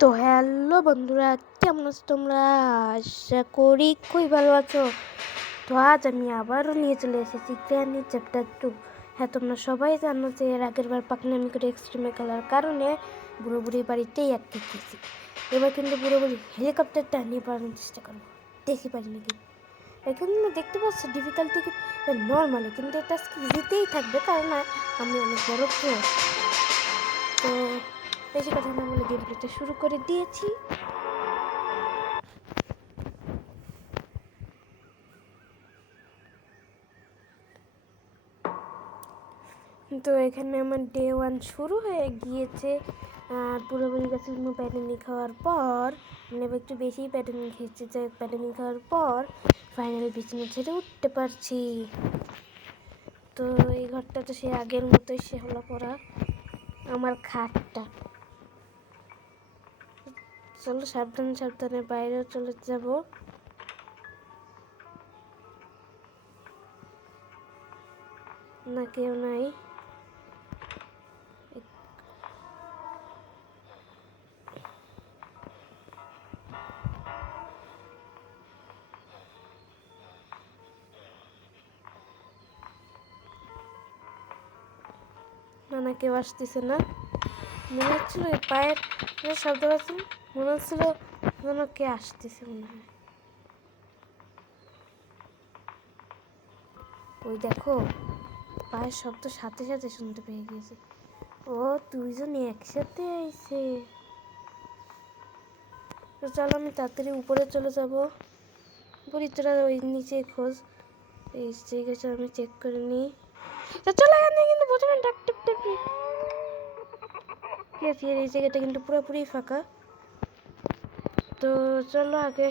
তো হ্যালো বন্ধুরা, কেমন আছো তোমরা? আশা করি খুবই ভালো আছো। তো আজ আমি আবারও নিয়ে চলে এসেছি গ্র্যানি চ্যাপ্টার 2। হ্যাঁ, তোমরা সবাই জানো যে এর আগের বার পাকনামি করে এক্সট্রিমে খেলার কারণে বুড়ো বুড়ি বাড়িতেই আটকে গেছি। এবার কিন্তু বুড়ো বুড়ি হেলিকপ্টারটা নিয়ে পালানোর চেষ্টা করবো, দেখি পারি নাকি। এখানে দেখতে পাচ্ছ ডিফিকাল্টি নর্মালি, কিন্তু এটা ইজিতেই থাকবে কারণ আমি অনেক বড় প্রো। তো বেশি কথা না বলে গেম প্লেটা শুরু করে দিয়েছি। তো এখানে আমার ডে 1 শুরু হয়ে গিয়েছে। আর পুরোপুরি গাছের প্যাটার্নি খাওয়ার পর মানে একটু বেশি প্যাটার্নি খেয়েছে, যে প্যাটার্নি খাওয়ার পর ফাইনালি বিছানা ছেড়ে উঠতে পারছি। তো এই ঘরটা তো সে আগের মতোই সে হলো পড়া, আমার খাটটা। চলো সাবধানে সাবধানে বাইরেও চলে যাব। না কেউ নাই। না কেউ আসতেছে না। মনে হচ্ছিল এই পায়ের শব্দ পাচ্ছিল, মনে হচ্ছিল যেন কে আসতেছে মনে হয়। ওই দেখো পায়ের শব্দ সাথে সাথে শুনতে পেয়ে গিয়েছি। ও দুইজন একসাথে আইছে। তো চলো আমি তাড়াতাড়ি উপরে চলে যাব। বলি তোরা ওই নিচে খোঁজ, এই জায়গাটা আমি চেক করে নিই। তো চলো এখানে কিন্তু প্রথমে ডাক টিপ টিপি ঠিক আছে। এই জায়গাটা কিন্তু পুরোপুরি ফাঁকা। তো চলো আগে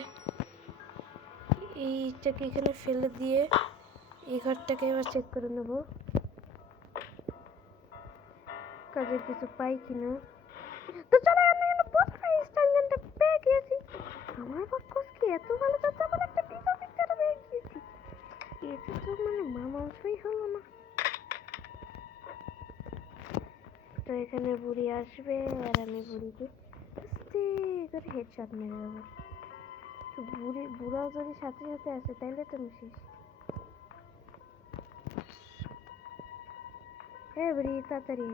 এইটাকে এখানে ফেলে দিয়ে এই ঘরটাকে এবার চেক করে নেব, কাজের কিছু পাই কিনা। তো চলো আমি কিন্তু প্রথমে স্ট্যান্ডটা পেয়ে গিয়েছি। আমার বাক্যস কি এত ভালো যাচ্ছে, আমার একটা পিজা পিকচার পেয়ে গিয়েছি। এটা তো মানে মাংসই হলো না। তো এখানে বুড়ি আসবে আর আমি বুড়িকে আস্তে করে হেডশট মেরে দেবো। তো বুড়াও যদি সাথে সাথে আসে তাইলে তো আমি শেষ। হ্যাঁ বুড়ি তাড়াতাড়ি।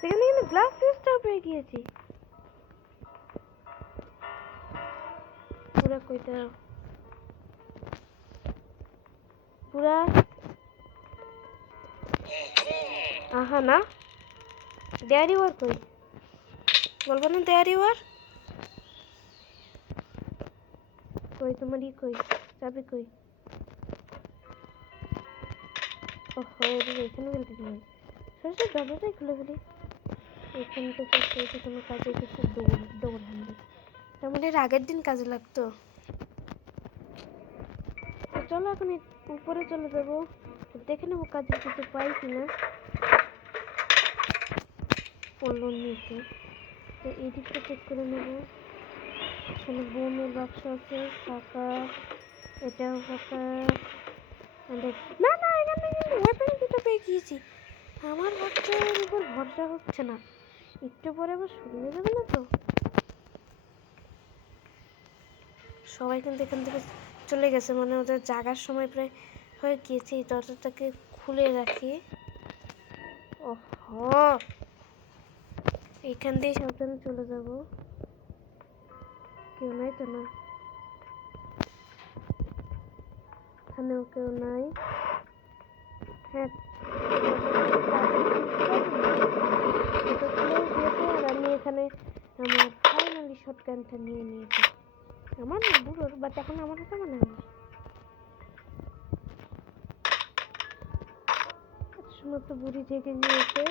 সেখানে কিন্তু গ্লাস ফিউজটাও পেয়ে গিয়েছি। পুরা কইটা পুরা আহা না ডেয়ারি ওয়ার কই বলবো না, ডেয়ারি ওয়ার কই, তোমার ই কই, চাবি কই? ওহো এখানে বলতে কি হয়, সরাসরি দরজাটাই খুলে ফেলি। এখানে তো চারটে কোনো কাজে কিছু দৌড় হান্ডি, তার মানে এর আগের দিন কাজে লাগতো। তো চলো এখন উপরে চলে যাবো, দেখে নেবো কাজের কিছু পাই কিনা। পড়লো নিচে, তো এই দিকটা চেক করে নেবো। এখানে বোমের বাক্স আছে ফাঁকা, এটাও ফাঁকা। না না এখানে কিন্তু ওয়েপন দুটো পেয়ে গিয়েছি। আমার বাচ্চার উপর ভরসা হচ্ছে না, একটু পরে আবার শুরু হয়ে যাবে না তো। সবাই কিন্তু এখান থেকে চলে গেছে, মানে ওদের জাগার সময় প্রায় হয়ে গিয়েছে। এই দরজাটাকে খুলে রাখি। ওহো এইখান দিয়ে সাবধানে চলে যাব। কেউ নাই তো না, এখানেও কেউ নাই। হ্যাঁ আর আমি এখানে আমার ফাইনালি শটগানটা নিয়ে নিয়েছি। আমার না বুড়োর বাট এখন আমার হাতে মনে হয় সময় তো বুড়ি জেগে গিয়েছে।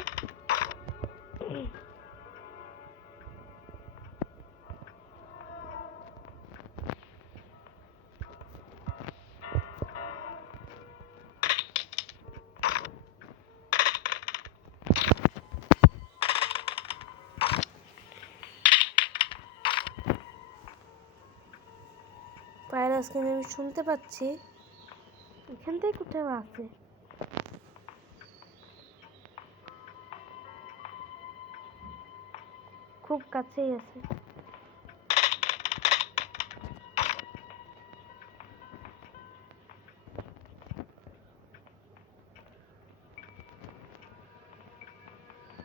আওয়াজ কিন্তু আমি শুনতে পাচ্ছি। এখান থেকে কোথাও আছে, খুব কাছেই আছে।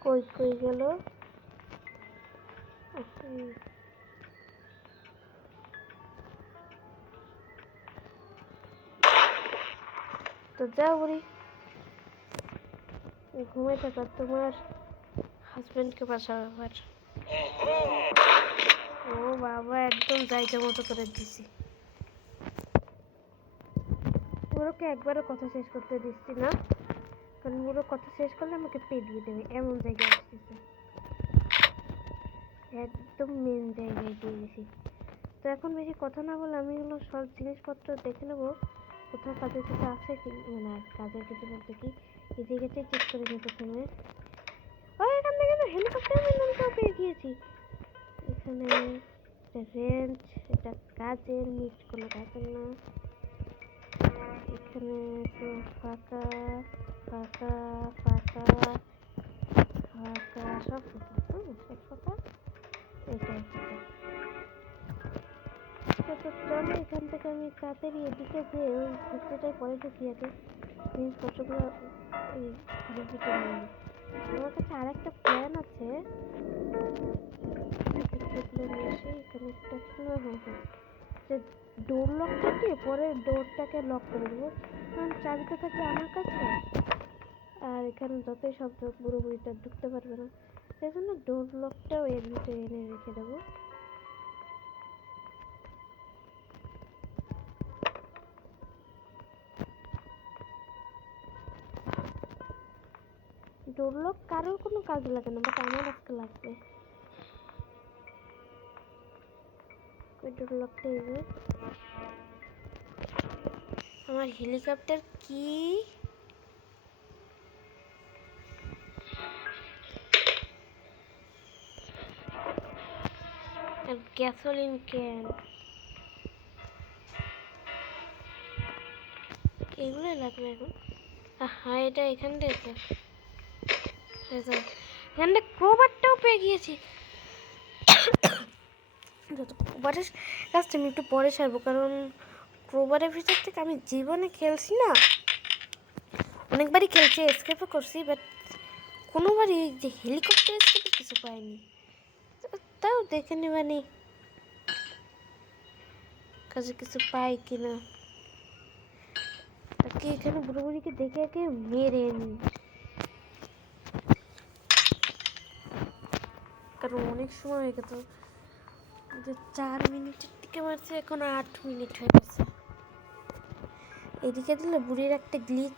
কই কই গেল? তো যাও বুড়ি, ঘুমাই থাকা, তোমার হাজবেন্ডকে বাঁচাও আবার। ও বাবা, একদম জায়গা মতো করে দিছি। ওকে একবারও কথা শেষ করতে দিচ্ছি না, কারণ ওরা কথা শেষ করলে আমাকে পেরিয়ে দেবে, এমন জায়গায় আসতেছে। একদম মেন জায়গায় দিয়ে গেছি। তো এখন বেশি কথা না বলে আমি হলো সব জিনিসপত্র দেখে নেবো, কোথাও কাজের কিছু আছে কি, মানে কাজের কিছু বলতে কি এই জায়গাটাই চেক করে নিই প্রথমে। এখান থেকে তো হেলিকপ্টার নামটাও পেয়ে গিয়েছি। এখানে রেঞ্চ, এটা কাজের মিট, কোনো কাজের না। এখানে তো ফাঁকা ফাঁকা ফাঁকা ফাঁকা, সব সব ফাঁকা, এটাই ফাঁকা। চলো এখান থেকে আমি তাড়াতাড়ি এদিকে যে ওই ফ্যাক্টরিটায় পরে ঢুকি আগে, জিনিসপত্রগুলো এই ঘরের ভিতরে নিয়ে। আমার কাছে আর একটা প্ল্যান আছে, নিয়ে আসি। এখানে একটা যে ডোর লকটা দিয়ে পরে ডোরটাকে লক করে দেবো, কারণ চাবিটা থাকবে আমার কাছে, আর এখানে যতই সব বুড়ো বুড়িটা ঢুকতে পারবে না, সেই জন্য ডোর লকটাও এর ভিতরে এনে রেখে দেবো। ডোর লক কারোর কোনো কাজ লাগে না, বাট আমার আজকে লাগবে। ডোর লকটা এনে আমার হেলিকপ্টার কি গ্যাসোলিন ক্যান, এগুলোই লাগবে এখন। হ্যাঁ, এটা এখান থেকে এখানটা ক্রোবারটাও পেয়ে গিয়েছি। যত ক্রোবারের কাজটা আমি একটু পরে ছাড়বো, কারণ ক্রোবারের ভিতর থেকে আমি জীবনে খেলছি না, অনেকবারই খেলছি, এসকেপও করছি, বাট কোনোবারই যে হেলিকপ্টার এসকেপে কিছু পাইনি। তাও দেখে নেবানি কাজে কিছু পাই কিনা। তাকে এখানে বুড়ো বুড়িকে দেখে একে মেরে নি, কারণ অনেক সময় হয়ে গেছে, 4 মিনিটের দিকে মারছে, এখন 8 মিনিট হয়ে গেছে। এদিকে দিলে বুড়ির একটা গ্লিচ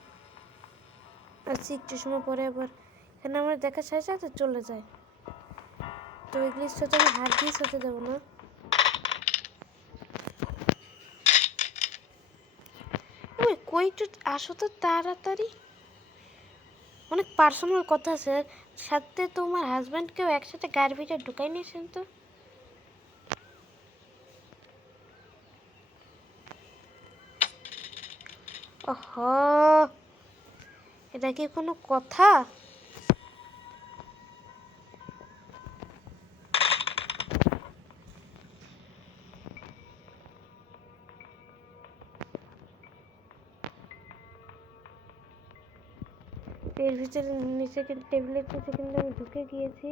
আছে, একটু সময় পরে আবার এখানে আমার দেখার সাথে সাথে চলে যায়, তো ওই গ্লিচটা তো আমি হাত দিয়ে হতে দেবো না। কই একটু আসো তো তাড়াতাড়ি, অনেক পার্সোনাল কথা আছে, সাথে তোমার হাজব্যান্ডকেও একসাথে গাড়ির ভিতরে ঢুকাই নিয়েছেন তো। ওহো, এটা কি কোনো কথা? এর ভিতরে নিচে টেবিলের নিচে কিন্তু আমি ঢুকে গিয়েছি,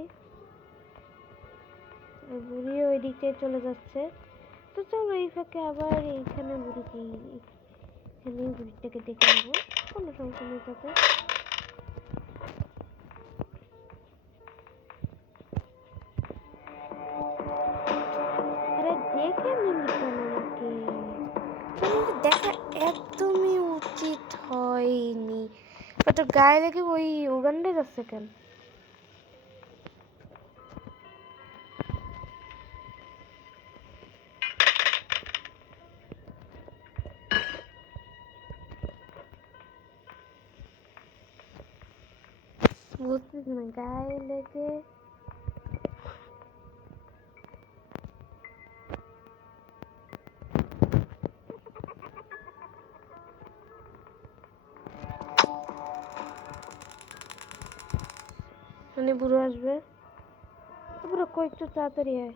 বুড়িও ওই দিকে চলে যাচ্ছে। তো চলো এই ফাঁকে আবার এইখানে বুড়িকে, এখানে বুড়িটাকে দেখে নেবো, কোনো সমস্যা নেই তাতে। আরে দেখে নিলি কেন আমাকে? দেখা একদমই উচিত হয়নি, বাট গায়ে লেগে ওই উগান্ডে যাচ্ছে কেন? বুঝতেছি না, গায়ে লেগে মানে বুড়ো আসবে। বুড়ো কই, একটু তাড়াতাড়ি আয়।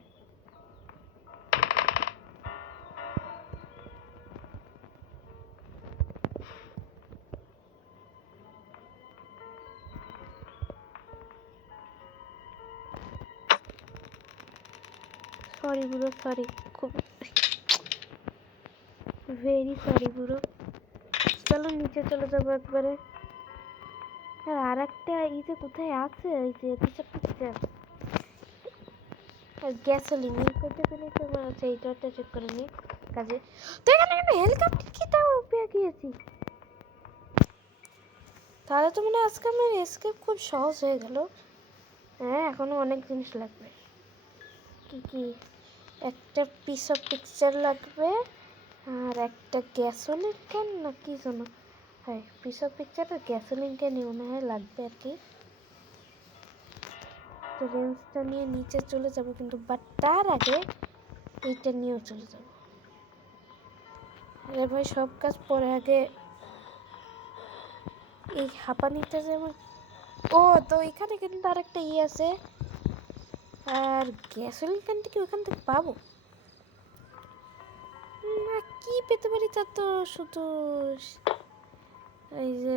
সরি বুড়ো, সরি, খুব ভেরি সরি বুড়ো। চলো নিচে চলে যাবো একবারে। আর একটা ইতে কোথায় আছে, ওই যে পিছাপ পিকচার গ্যাসোলিন করতে পেলে তোমার আছে, এইটা চেক করে নি কাজে। তো এখানে একটা হেলিকপ্টার কি তাও পেয়ে গিয়েছি। তাহলে তো মানে আজকে আমার এসকেপ খুব সহজ হয়ে গেল। হ্যাঁ, এখনো অনেক জিনিস লাগবে। কি কি? একটা পিস অফ পিকচার লাগবে, আর একটা গ্যাসোলিন ক্যান না কি যেন। হ্যাঁ, পিস অফ পিকচার আর গ্যাসোলিন ক্যান মনে হয় লাগবে আর কি। তো রেঞ্জটা নিয়ে নিচে চলে যাব, কিন্তু বাট তার আগে এইটা নিয়েও চলে যাব। আরে ভাই, সব কাজ পরে, আগে এই হাঁপানিটা যেমন। ও তো এখানে কিন্তু আর একটা আছে। আর গ্যাসোলিন ক্যানটা কি ওখান থেকে পাবো না? কি পেতে পারি তা তো শুধু এই যে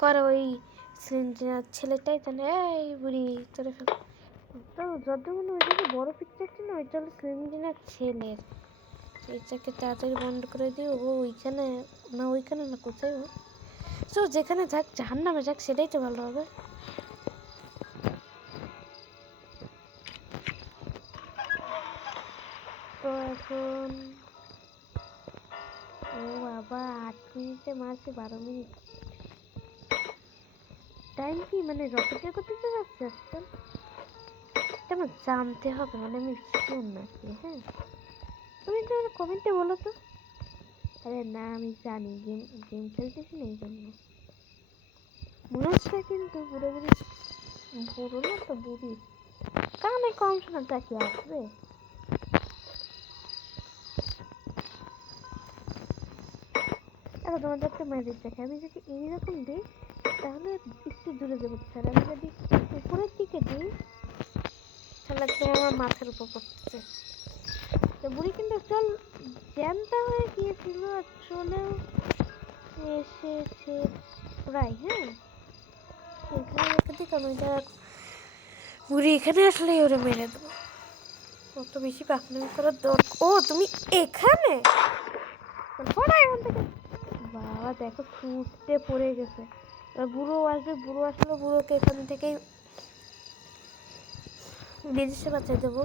করে ওই ছেলেটাই জানে। এই বুড়ি তোরে ফেল। তো যত মনে ওই যে বড় পিকচারটা না, ওইটা হলো স্লিমজিনার ছেলের। এইটাকে তাড়াতাড়ি বন্ধ করে দিও। ও ওইখানে না, ওইখানে না, কোথায় ও? তো যেখানে যাক, জাহান্নামে যাক, সেটাই তো ভালো হবে। তো এখন ও বাবা, 8 মিনিটে মারছে 12 মিনিট। টাইম কি মানে রকেটের গতিতে যাচ্ছে আজকাল? এটা আমার জানতে হবে, মানে আমি শিওর নাকি। হ্যাঁ, তুমি একটু কমেন্টে বলো তো। আরে না, আমি জানি গেম গেম খেলতেছি না, এই জন্য মনে হচ্ছে। কিন্তু বুড়ো বুড়ি, বুড়ো না তো বুড়ি, কানে কম শোনাটা কি আসবে? এখন তোমাদের একটা ম্যাজিক দেখে, আমি যদি এইরকম দিই তাহলে একটু দূরে যাবো, স্যার। আমি যদি উপরের দিকে দিই তাহলে একদম আমার মাথার উপর পড়তেছে। তো বুড়ি কিন্তু চল জ্যান্ত হয়ে গিয়েছিল, চলেও এসেছে প্রায়। হ্যাঁ, এখানে রেখে কারণ এটা বুড়ি এখানে আসলে ওরে মেরে দেবো। কত বেশি পাকনামি করার দরকার। ও তুমি এখানে, এখান থেকে। বাবা দেখো, ছুটতে পড়ে গেছে। বুড়ো আসবে, বুড়ো আসলে বুড়োকে এখান থেকেই বিদেশে বাঁচাই দেবো।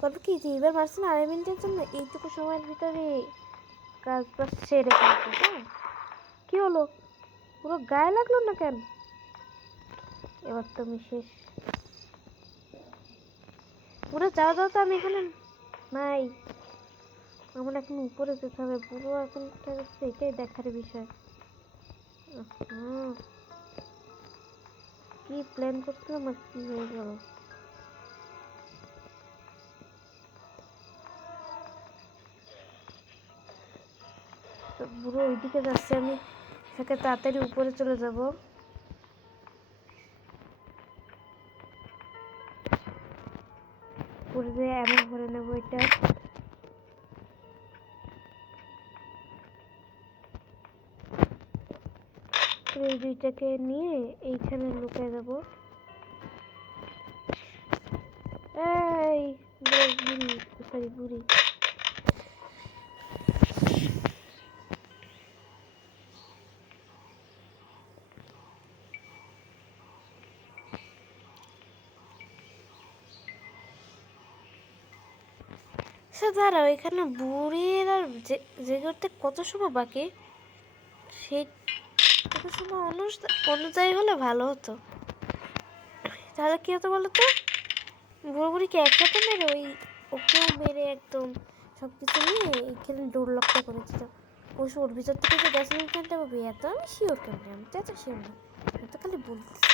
বলবো কি যে এবার মারছে না, 2.5 মিনিটের জন্য এইটুকু সময়ের ভিতরে কাজ বাজ সেরে ফেলবো। হ্যাঁ, কি হলো? পুরো গায়ে লাগলো না কেন? এবার তুমি শেষ। পুরো যাও যাও, তো আমি এখানে নাই। আমার এখন উপরে যেতে হবে। পুরো এখন এটাই দেখার বিষয়। কি প্ল্যান করছিলাম আর কি হয়ে গেল? পুরো ওইদিকে যাচ্ছে, আমি এটাকে তাড়াতাড়ি উপরে চলে যাব। উপরে যেয়ে এমন ভরে নেবো এটা। এই দুইটাকে নিয়ে এইখানে লুকিয়ে দেবো। এই বুড়ি, সরি বুড়ি। সে দাঁড়াও, এখানে বুড়ির আর যে করতে কত সময় বাকি, সেই সময় অনুযায়ী হলে ভালো হতো। তাহলে কি হতো বলো তো? বুড়ো বুড়িকে একসাথে মেরে ওকেও মেরে একদম সব কিছু নিয়ে এখানে ডোর লকটা করে দিত। ওর ভিতর থেকে যে গ্যাসোলিন ক্যানটা পাবে, এত আমি শিওর কেন? আমি তো এত শিওর না, আমি তো খালি বলতেছি।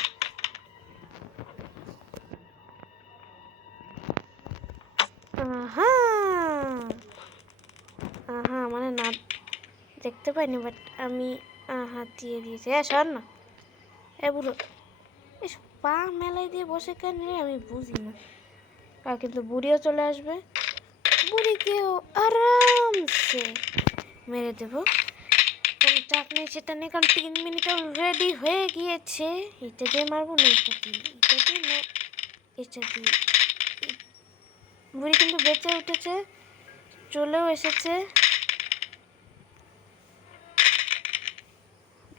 আহা আহা, মানে না দেখতে পাইনি, বাট আমি হাত দিয়ে দিয়েছি। হ্যাঁ সর না, এ বুড়ো এস পা মেলাই দিয়ে বসে কেন রে, আমি বুঝি না। আর কিন্তু বুড়িও চলে আসবে, বুড়িকেও আরামসে মেরে দেবো, কোনো চাপ নেই সেটা নিয়ে, কারণ 3 মিনিট অলরেডি হয়ে গিয়েছে। এটা দিয়ে মারবো না, এটা কি, এটা দিয়ে না, এটা কি। বুড়ি কিন্তু বেঁচে উঠেছে, চলেও এসেছে।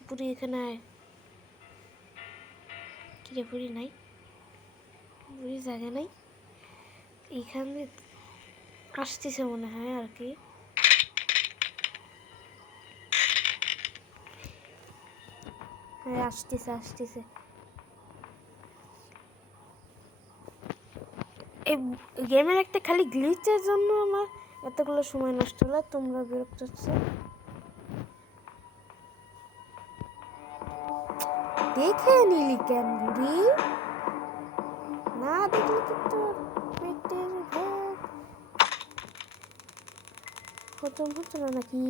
বুড়ি এখানে আয়, কিরে বুড়ি নাই, বুড়ি জায়গা নাই, এইখানে আসতেছে মনে হয় আর কি। হ্যাঁ আসতেছে আসতেছে। এই গেমের একটা খালি গ্লিচের জন্য আমার এতগুলো সময় নষ্ট হলো, তোমরা বিরক্ত হচ্ছে। দেখে নিলি কেন বুড়ি, না দেখলে কিন্তু পেটের ভাত হজম হচ্ছে না নাকি।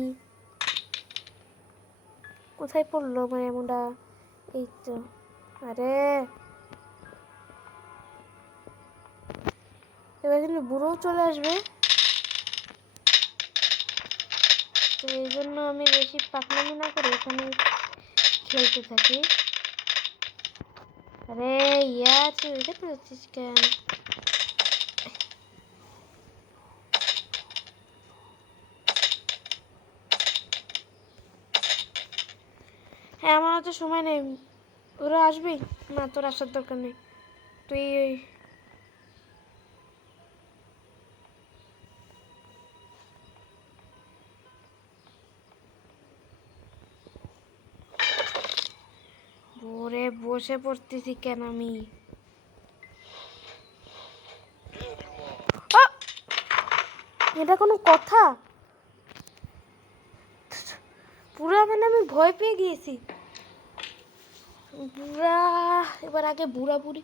কোথায় পড়লো আমার এমনটা, এই তো। আরে এবার কিন্তু বুড়োও চলে আসবে, তো এই জন্য আমি বেশি পাকনামি না করে এখানে খেলতে থাকি। আরে ইয়ার তুই ওইখানে যাচ্ছিস কেন? হ্যাঁ আমার তো সময় নেই, ওরা আসবি না, তোর আসার দরকার নেই, তুই ওরে বসে পড়তেছি কেন আমি। এটা কোনো কথা, পুরা মানে আমি ভয় পেয়ে গিয়েছি। বুড়া এবার আগে বুড়া বুড়ি,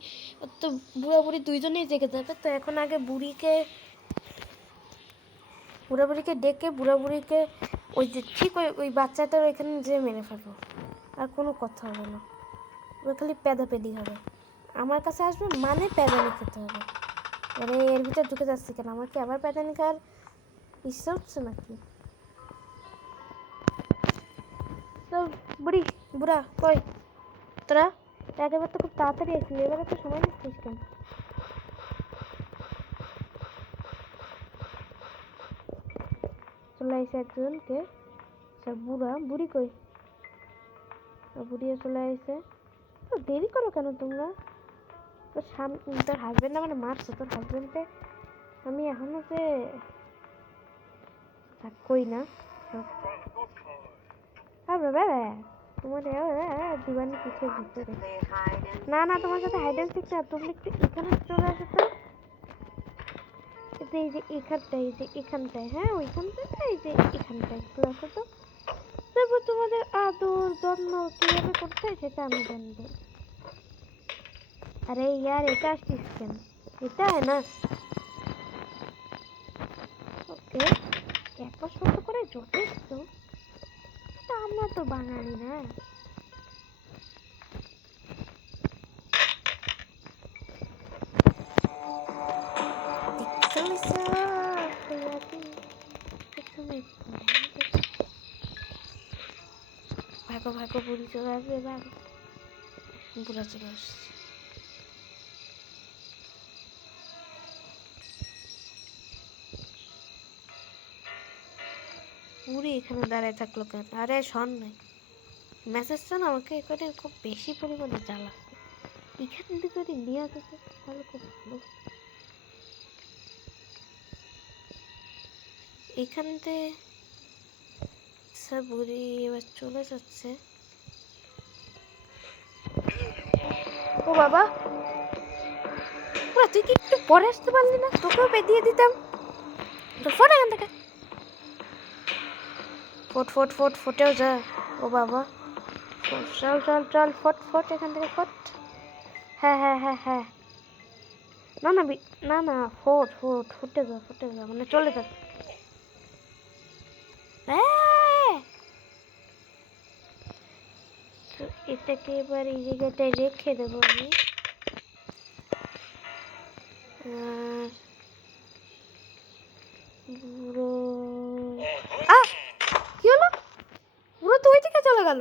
তো বুড়া বুড়ি দুইজনেই জেগে যাবে, তো এখন আগে বুড়িকে ডেকে বুড়া বুড়িকে ওই যে ঠিক ওই বাচ্চাটার ওইখানে যে মেরে ফেলবো, আর কোনো কথা হবে না, ওই খালি পেদাপেদি হবে, আমার কাছে আসবে মানে প্যাদানি খেতে হবে। আরে এর ভিতর ঢুকে যাচ্ছি কেন, আমার কি আবার প্যাদানি খাওয়ার ইচ্ছা হচ্ছে নাকি? তো বুড়া কই তোরা, আগেবার তো খুব তাড়াতাড়ি আসছিলি, এবারে তো সময় নিচ্ছিস কেন? চলে আসছে একজনকে, বুড়ি কই, বুড়িয়ে চলে আসছে। তো দেরি করো কেন তোমরা, তোর তোর হাজবেন্ড মানে মারছো, তোর হাজবেন্ডে আমি এখনো যে কই না তোমার দিবানি পিছের ভিতরে, না না তোমার সাথে হাইড অ্যান্ড সিক না, তুমি একটু এখানে চলে আসো তো, এই যে এখানটায়, এই যে এখানটায়, হ্যাঁ ওইখানটায়, এই যে এখানটায় একটু আসো তো, তারপর তোমাদের আদর যত্ন কিভাবে করতে হয় সেটা আমি জানবো। আরে ইয়ার এটা আসছিস কেন, এটা না ওকে, এক পাশ মতো করে যথেষ্ট, তা আমরা তো বাঙালি না। ভাগো ভাগো বুড়ি চলে আসবে, ভাগো, বুড়া চলে আসছে। বুড়ি এখানে দাঁড়ায় থাকলো কেন, আরে শোন নাই মেসেজটা না আমাকে এখানে খুব বেশি পরিমাণে জ্বালাচ্ছে, এখান থেকে যদি নিয়ে আসতে তাহলে খুব ভালো। এখান থেকে বুড়ি এবার চলে যাচ্ছে। ও বাবা, তুই কি একটু পরে আসতে পারলি না, তোকেও বেঁধিয়ে দিতাম, তো ফট এখান থেকে, ফট ফট ফট ফটেও যা। ও বাবা চল চল চল ফট ফট এখান থেকে ফট, হ্যাঁ হ্যাঁ হ্যাঁ হ্যাঁ, না না না না ফট ফট ফুটে যা মানে চলে যা। এটাকে এবার এই জায়গাটায় রেখে দেবো আমি। বুড়ো কি হলো? বুড়ো তো ওই দিকে চলে গেল।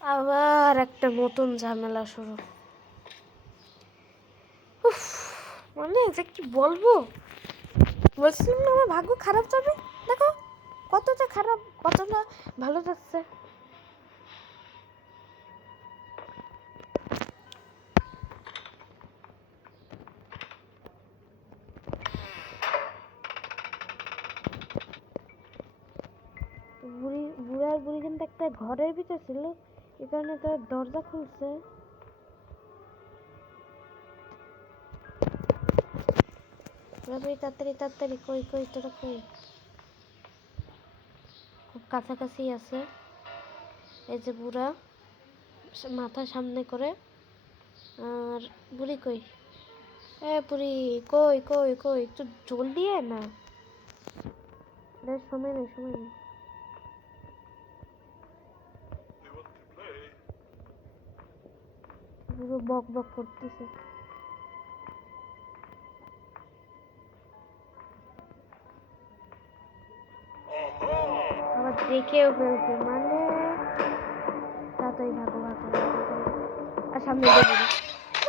আবার একটা নতুন ঝামেলা শুরু। মানে যে কি বলবো, বলছিলাম না আমার ভাগ্য খারাপ যাবে। দেখো কতটা খারাপ, কতটা ভালো যাচ্ছে। বুড়ি কিন্তু একটা ঘরের ভিতর ছিল, এই কারণে তার দরজা খুলছে। তাড়াতাড়ি তাড়াতাড়ি, কই কই তোরা কই? খুব কাছাকাছি আছে। এই যে বুড়া মাথা সামনে করে। আর বুড়ি কই? বুড়ি কই কই কই, একটু জলদি আয় না, সময় নেই সময় নেই। পুরো বক বক করতেছে। আবার দেখেও ফেলছে, মানে তাড়াতাড়ি ভাগো ভাগো। আর সামনে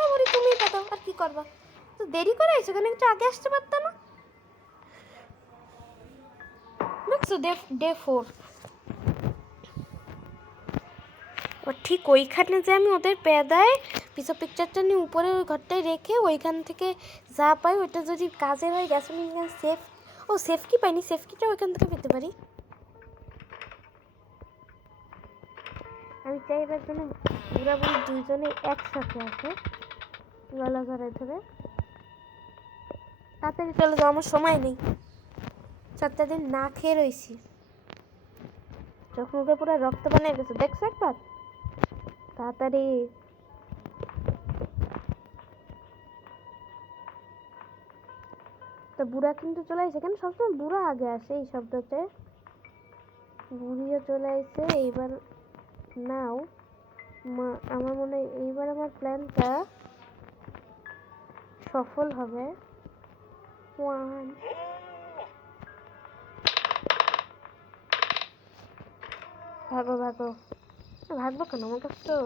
বুড়ি, তুমি পাঠাও, আর কি করবা? তো দেরি করে আইছো, কেন একটু আগে আসতে পারত না? দেখছো ডে 4। ঠিক ওইখানে যে আমি ওদের পেদায় পিকচারটা নিয়ে উপরে ওই ঘরটায় রেখে ওইখান থেকে যা পাই ওইটা যদি কাজের হয়, গ্যাসোলিন সেফ, সেফ কি পাইনি, সেফ কিটা ওইখান থেকে পেতে পারি। আমি চাই এবার যেন পুরাপুরি দুইজনে একসাথে আছে, গলা ধরে ধরে। তাড়াতাড়ি চলে যাও, আমার সময় নেই। 4টা দিন না খেয়ে রয়েছি, চোখ মুখে পুরো রক্ত বানিয়ে গেছে, দেখছো একবার? তাড়াতাড়ি। তো বুড়া কিন্তু চলে আসে, কেন সবসময় বুড়া আগে আসে এই শব্দতে? বুড়িও চলে আসে এইবার। নাও আমার মনে হয় এইবার আমার প্ল্যানটা সফল হবে। ভাগো ভাগো, ভাগবো কেন? আমার কাছে তো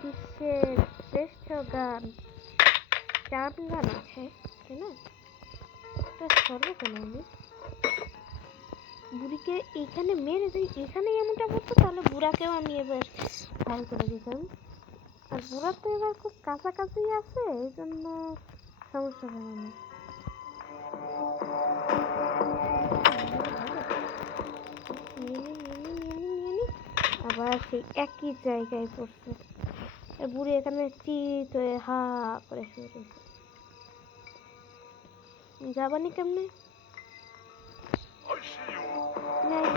বিশ্বের শ্রেষ্ঠ গান গান আছে, তাই না? করবো কেন আমি? বুড়িকে এইখানে মেরে যদি এখানেই এমনটা করতো, তাহলে বুড়াকেও আমি এবার ফাইল করে দিতাম। আর বুড়া তো এবার খুব কাছাকাছি আছে, এই জন্য সমস্যা হবে না। আবার সেই একই জায়গায় পড়ছে। বুড়ি এখানে চিত হয়ে হা করে শুয়ে রয়েছে। যাবানি কেমনে?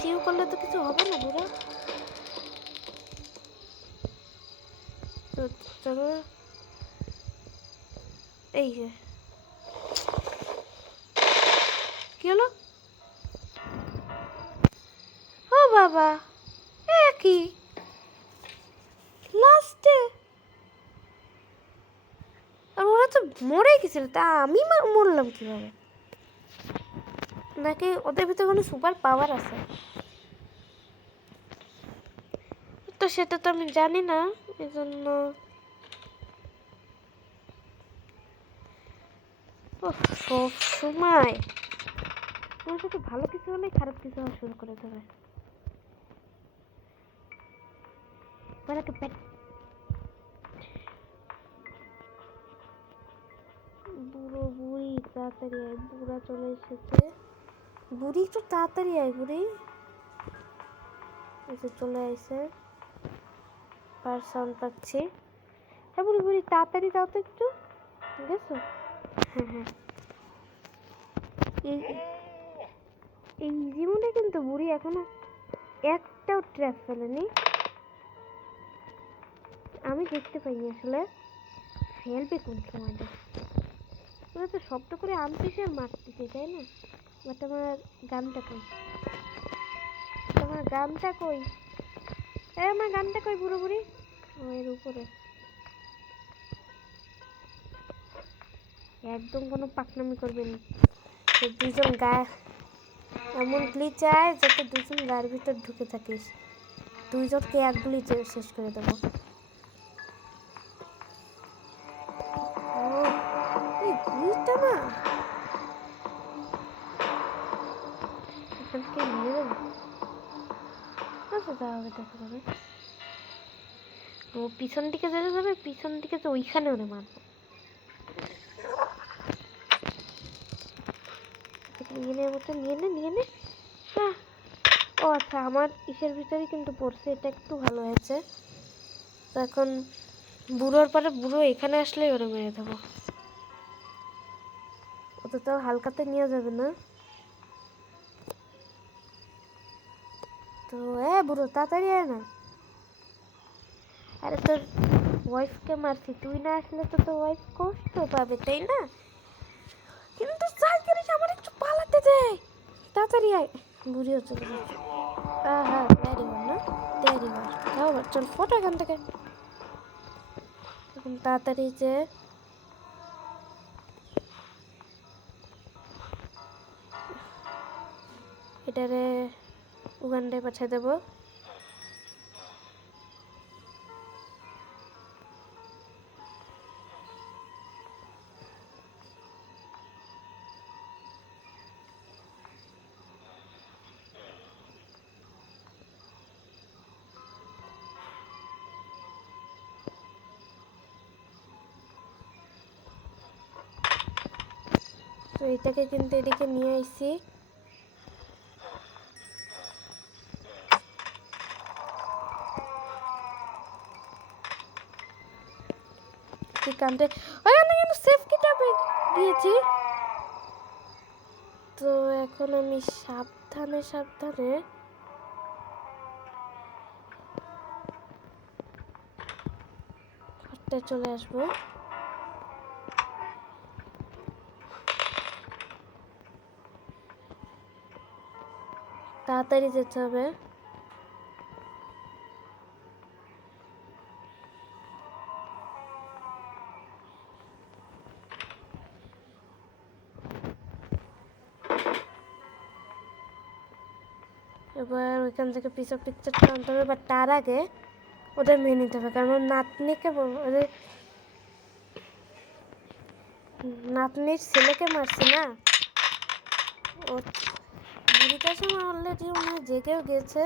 চিউ করলে তো কিছু হবে না বুড়া। তো চলো, এই যে কি হলো? ও বাবা, একই লাস্টে। আর ওরা তো মরে গেছিল, তা আমি মরলাম কিভাবে? নাকি ওদের ভিতরে কোনো সুপার পাওয়ার আছে? তো সেটা তো আমি জানি না, এই জন্য সব সময় তোমার সাথে ভালো কিছু হলে খারাপ কিছু হওয়া শুরু করে দেবে। বুড়ো বুড়ি তাড়াতাড়ি আয়, বুড়া চলে এসেছে। বুড়ি একটু তাড়াতাড়ি আয়, বুড়ি এসে চলে আসে। সাউন্ড পাচ্ছি। হ্যাঁ বুড়ি বুড়ি তাড়াতাড়ি যাও তো একটু, গেছো? হ্যাঁ হ্যাঁ, এই জীবনে কিন্তু বুড়ি এখনো একটাও ট্র্যাপ ফেলেনি, আমি দেখতে পাইনি। আসলে ফেলবে কোন সময়? ওরা তো শব্দ করে আনতেছে আর মারতেছে, তাই না? বাট আমার গানটা কই? তোমার গানটা কই? আমার গানটা কই পুরোপুরি এর উপরে একদম কোনো পাকনামি করবেন দুজন গায়ে এমন গুলি চায় যাতে দুজন গায়ের ভিতর ঢুকে থাকিস দুইজনকে এক গুলি শেষ করে দেবো এই গুলিটা না এখানকে মেরে দেবো আচ্ছা যাওয়া হবে দেখা যাবে ও পিছন দিকে যেতে যাবে পিছন দিকে তো ওইখানে ওরে মারবো নিয়ে নে মতো নিয়ে নে ও আচ্ছা আমার ইসের ভিতরেই কিন্তু পড়ছে এটা একটু ভালো হয়েছে তো এখন বুড়োর পরে বুড়ো এখানে আসলেই ওরে মেরে দেবো ও তো তাও হালকাতে নিয়ে যাবে না তো বুড়ো তাড়াতাড়ি আয় না আরে তোর ওয়াইফকে মারছি তুই না আসলে তো তোর ওয়াইফ কষ্ট পাবে তাই না কিন্তু যাই করিস আমার একটু পালাতে দে তাড়াতাড়ি আয় বুড়িও চলে যাচ্ছে হ্যাঁ দেরি হল না দেরি হল যাও চল ফটো এখান থেকে এখন তাড়াতাড়ি যে এটারে উগান্ডায় পাঠিয়ে দেবো তো এটাকে কিন্তু এদিকে নিয়ে আইছি কান্দে ওখানে কিন্তু সেফ কিটাবে গিয়েছি তো এখন আমি সাবধানে ঘরটা চলে আসবো তাড়াতাড়ি যেতে হবে এবার ওইখান থেকে পিকচারটা আনতে হবে বা তার আগে ওদের মেনে নিতে হবে কারণ নাতনিকে ওদের নাতনির ছেলেকে মারছে না ও বুড়িটার সময় অলরেডি মনে জেগেও গেছে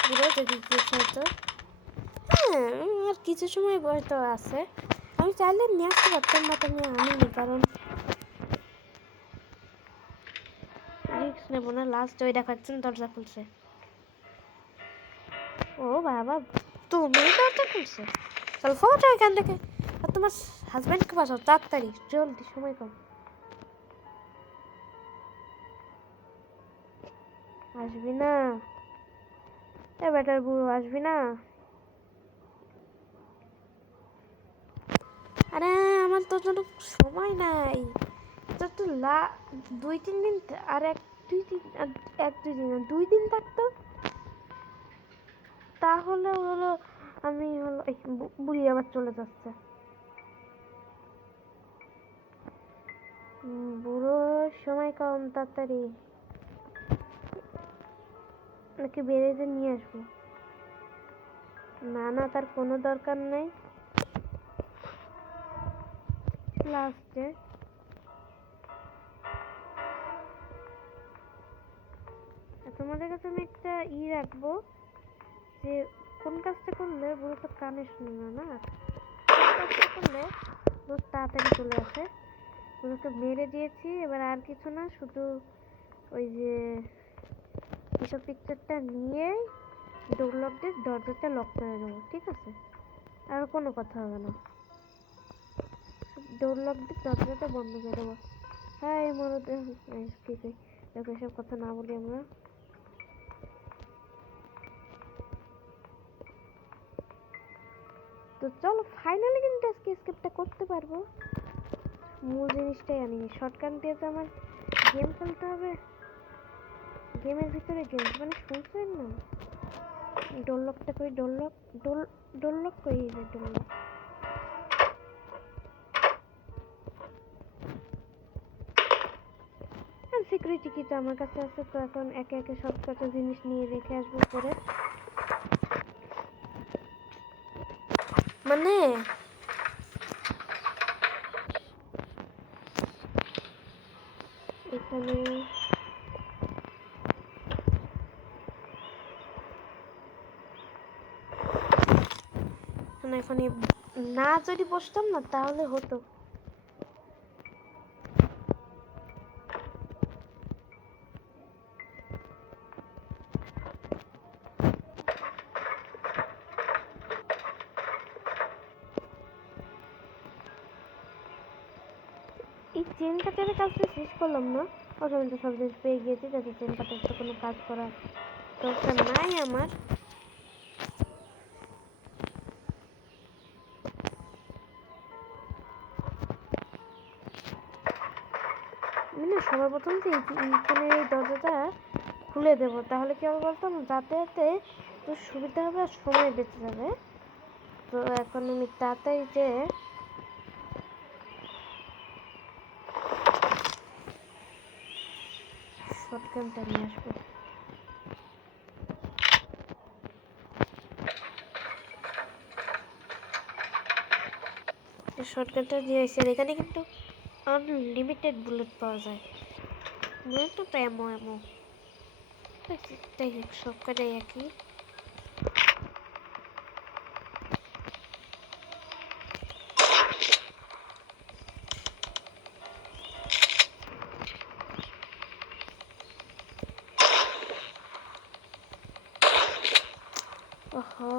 বুড়ো জেগে গিয়েছে হয়তো হ্যাঁ আর কিছু সময় হয়তো আছে আমি চাইলে নিয়ে আসতে পারতাম বাট আমি আনিনি কারণ রিস্ক নেবো না লাস্ট ওই দেখাচ্ছেন দরজা খুলছে ও বাবা তুমি দরজা খুলছে চল ফটো এখান থেকে আর তোমার হাজব্যান্ডকে বাঁচাও তাড়াতাড়ি জলদি সময় কম আসবি না এ বেটার বুড়ো আসবি না আরে আমার তো জন্য সময় নাই তোর তো 2-3 দিন আর 2 দিন থাকতো তাহলে হলো আমি হলো বুড়ি আবার চলে যাচ্ছে বুড়োর সময় কম তাড়াতাড়ি নাকি বেড়ে নিয়ে আসবো না তার কোনো দরকার নেই লাস্টে তোমাদের কাছে আমি একটা রাখবো যে কোন কাজটা করলে বুড়ো তো কানে শুনে না কাজটা করলে বুড়ো তাড়াতাড়ি চলে আসে বুড়োকে মেরে দিয়েছি এবার আর কিছু না শুধু ওই যে এসব পিকচারটা নিয়ে ডোর লক দিয়ে দরজাটা লক করে দেবো ঠিক আছে আর কোনো কথা হবে না ডোর লক দিয়ে দরজাটা বন্ধ করে দেবো হ্যাঁ এই মনে ঠিক আছে দেখো এসব কথা না বলি আমরা তো চলো ফাইনালি কিন্তু আজকে স্কিপটা করতে পারবো মূল জিনিসটাই আনি শর্টকাট দিয়ে তো আমার গেম খেলতে হবে গেমের ভিতরে গেম মানে শুনছেন না ডোর লকটা কই, ডোর লক কই, এই যে ডোর লক। সিকিউরিটি কি তো আমার কাছে আছে, তো এখন একে একে সব কটা জিনিস নিয়ে রেখে আসবো পরে। মানে এখানে এখন না যদি বসতাম না তাহলে হতো। এই চেন কাটারের কাজটা শেষ করলাম না, অসময় তো সব জিনিস পেয়ে গিয়েছি, যাতে চেন কাটার তো কোনো কাজ করার দরকার নাই আমার। মানে সবার প্রথম যে এইখানে এই দরজাটা খুলে দেব, তাহলে কি হবে বলতো, যাতায়াতে তো সুবিধা হবে আর সময় বেঁচে যাবে। তো এখন আমি তাড়াতাড়ি যে শর্টগানটা নিয়ে আসবো। শর্টগানটা নিয়ে এসে এখানে কিন্তু আনলিমিটেড বুলেট পাওয়া যায়, বুলেট তো এমো এমো, তাই সব কটাই একই। ওহো,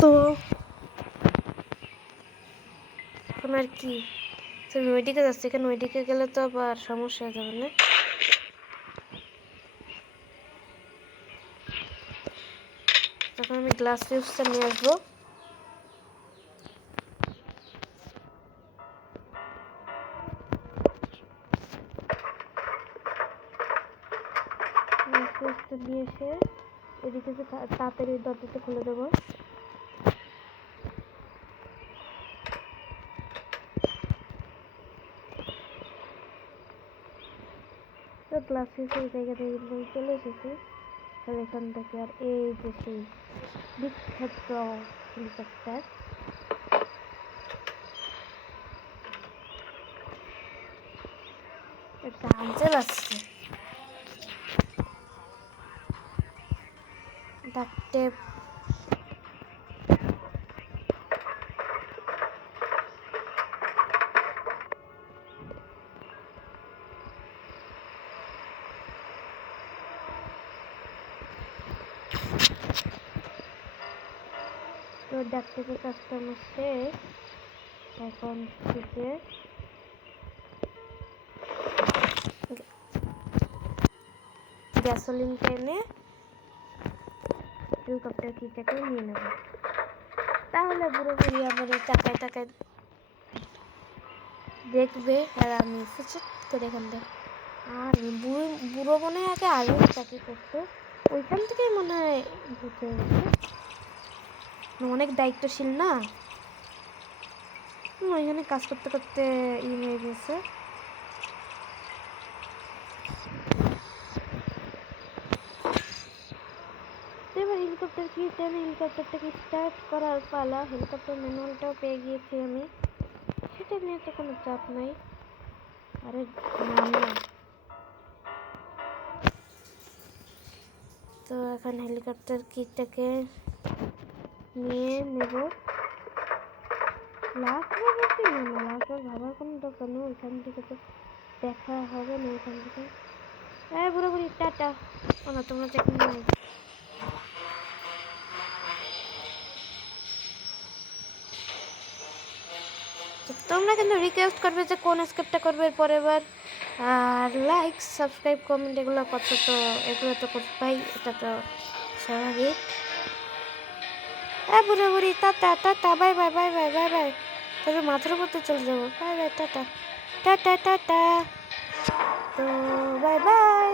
তো এখন আর কি, তুমি ওইদিকে যাচ্ছি, এখানে ওইদিকে গেলে তো আবার সমস্যা হয়ে যাবে না। তখন আমি গ্লাস ফিউজটা নিয়ে আসবো। গ্লাস ফিউজটা নিয়ে এসে এদিকে যে তাড়াতাড়ি দরজাটা খুলে দেবো। তো গ্লাস ফিউজের জায়গা থেকে চলে এসেছি, তাহলে এখান থেকে আর এই যে সেই বিখ্যাত হেলিকপ্টার, একটা আঞ্চল আসছে ডাকতে। তো ডাক্তারের কাজটা আমার শেষ, এখন থেকে গ্যাসোলিনটা এনে হেলিকপ্টার কিটাকে নিয়ে নেব, তাহলে পুরোপুরি আমার এই টাকায় টাকায় দেখবে আর আমি ফুচুত করে এখান থেকে। আর বুড়ো মনে হয় আগে আর্মির চাকরি করতো, ওইখান থেকেই মনে হয় ভূত হয়ে গেছে, অনেক দায়িত্বশীল না, ওইখানে কাজ করতে করতে হয়ে গেছে। এবার হেলিকপ্টার কি হেলিকপ্টারটাকে স্টার্ট করার পালা, হেলিকপ্টার ম্যানুয়ালটাও পেয়ে গিয়েছি আমি, সেটা নিয়ে তো কোনো চাপ নাই। আরে না, তো এখন হেলিকপ্টার কিটটাকে নিয়ে নেব। লাস্ট ভাবার কোনো দরকার নেই, ওইখান থেকে তো দেখা হবে না, ওইখান থেকে পুরোপুরি টাটা। না তোমরা চেক নাই, তোমরা কিন্তু রিকোয়েস্ট করবে যে কোন স্ক্রিপ্টটা করবে এর পরের বার, আর লাইক সাবস্ক্রাইব কমেন্ট এগুলো করছো, তো এগুলো তো ভাই এটা তো স্বাভাবিক। বুড়ো বুড়ি tata tata, bye bye bye bye bye bye, তাহলে মাথার উপর তো চলে যাবো, bye bye tata tata tata, তো বাই বাই।